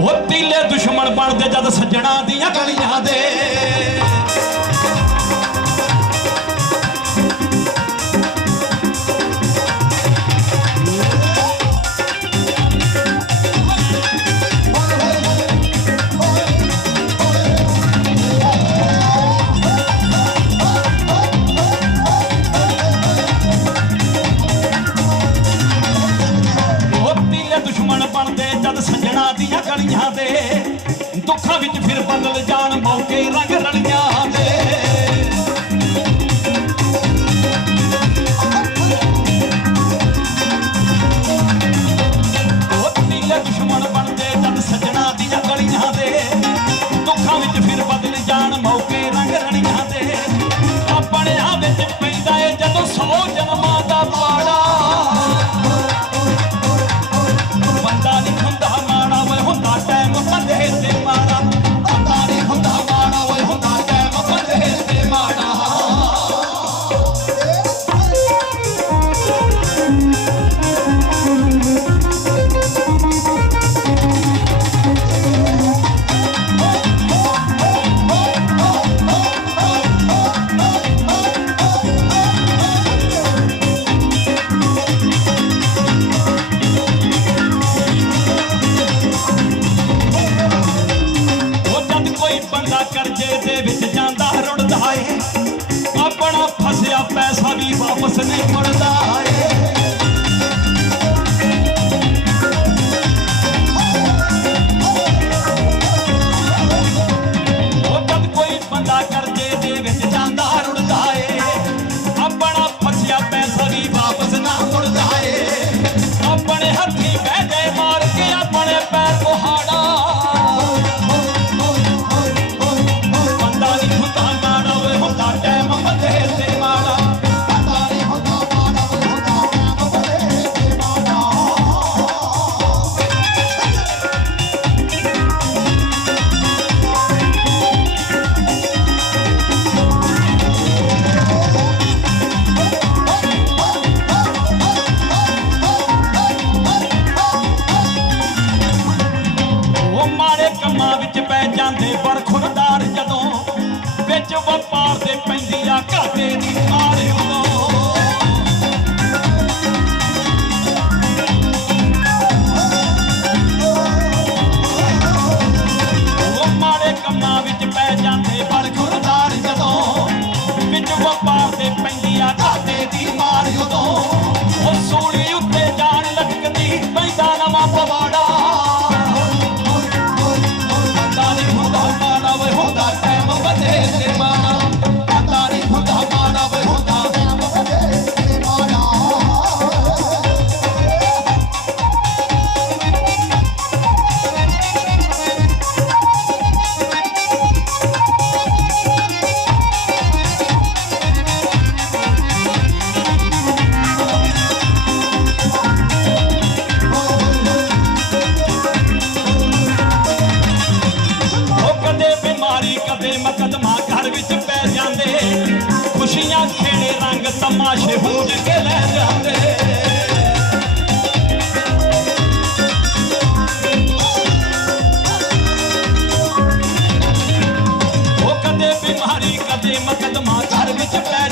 ਉਹ ਤੀਲੇ ਦੁਸ਼ਮਣ ਬਣਦੇ ਜਦ ਸੱਜਣਾ ਦੀਆਂ ਗਲੀਆਂ ਦੇ। ਗਲੀਆਂ ਗਲੀਆਂ ਦੇ, ਦੁੱਖਾਂ ਵਿੱਚ ਫਿਰ ਬਦਲ ਜਾਣ ਮੌਕੇ ਰੰਗ ਰਣੀਆਂ ਦੇ। ਬਣਦੇ ਜਨ ਸੱਜਣਾ ਦੀਆਂ ਗਲੀਆਂ ਦੇ, ਦੁੱਖਾਂ ਵਿੱਚ ਫਿਰ ਬਦਲ ਜਾਣ ਮੌਕੇ ਰੰਗ ਰਣੀਆਂ ਦੇ। ਆਪਣੇ ਆ ਵਿੱਚ ਪੈਂਦਾ ਏ ਜਦੋਂ ਸੋ ਜਨਮਾਂ ਕਰਜ਼ੇ ਦੇ ਵਿੱਚ ਜਾਂਦਾ ਰੁੜਦਾ ਏ। ਆਪਣਾ ਫਸਿਆ ਪੈਸਾ ਵੀ ਵਾਪਸ ਨਹੀਂ ਮਿਲਦਾ ਏ। ਲੈ ਜਾਂਦੇ ਪਰ ਖੁਰਦਾਰ ਜਦੋਂ ਵਿੱਚ ਵਪਾਰ ਦੇ ਪੈਂਦੀ ਆ ਘਾਟੇ ਦੀ। ਤਮਾਸ਼ੇ ਹੁੰਜ ਕੇ ਲੈ ਜਾਂਦੇ। ਉਹ ਕਦੇ ਬਿਮਾਰੀ ਕਦੇ ਮਕਦਮਾ ਘਰ ਵਿੱਚ ਪੈ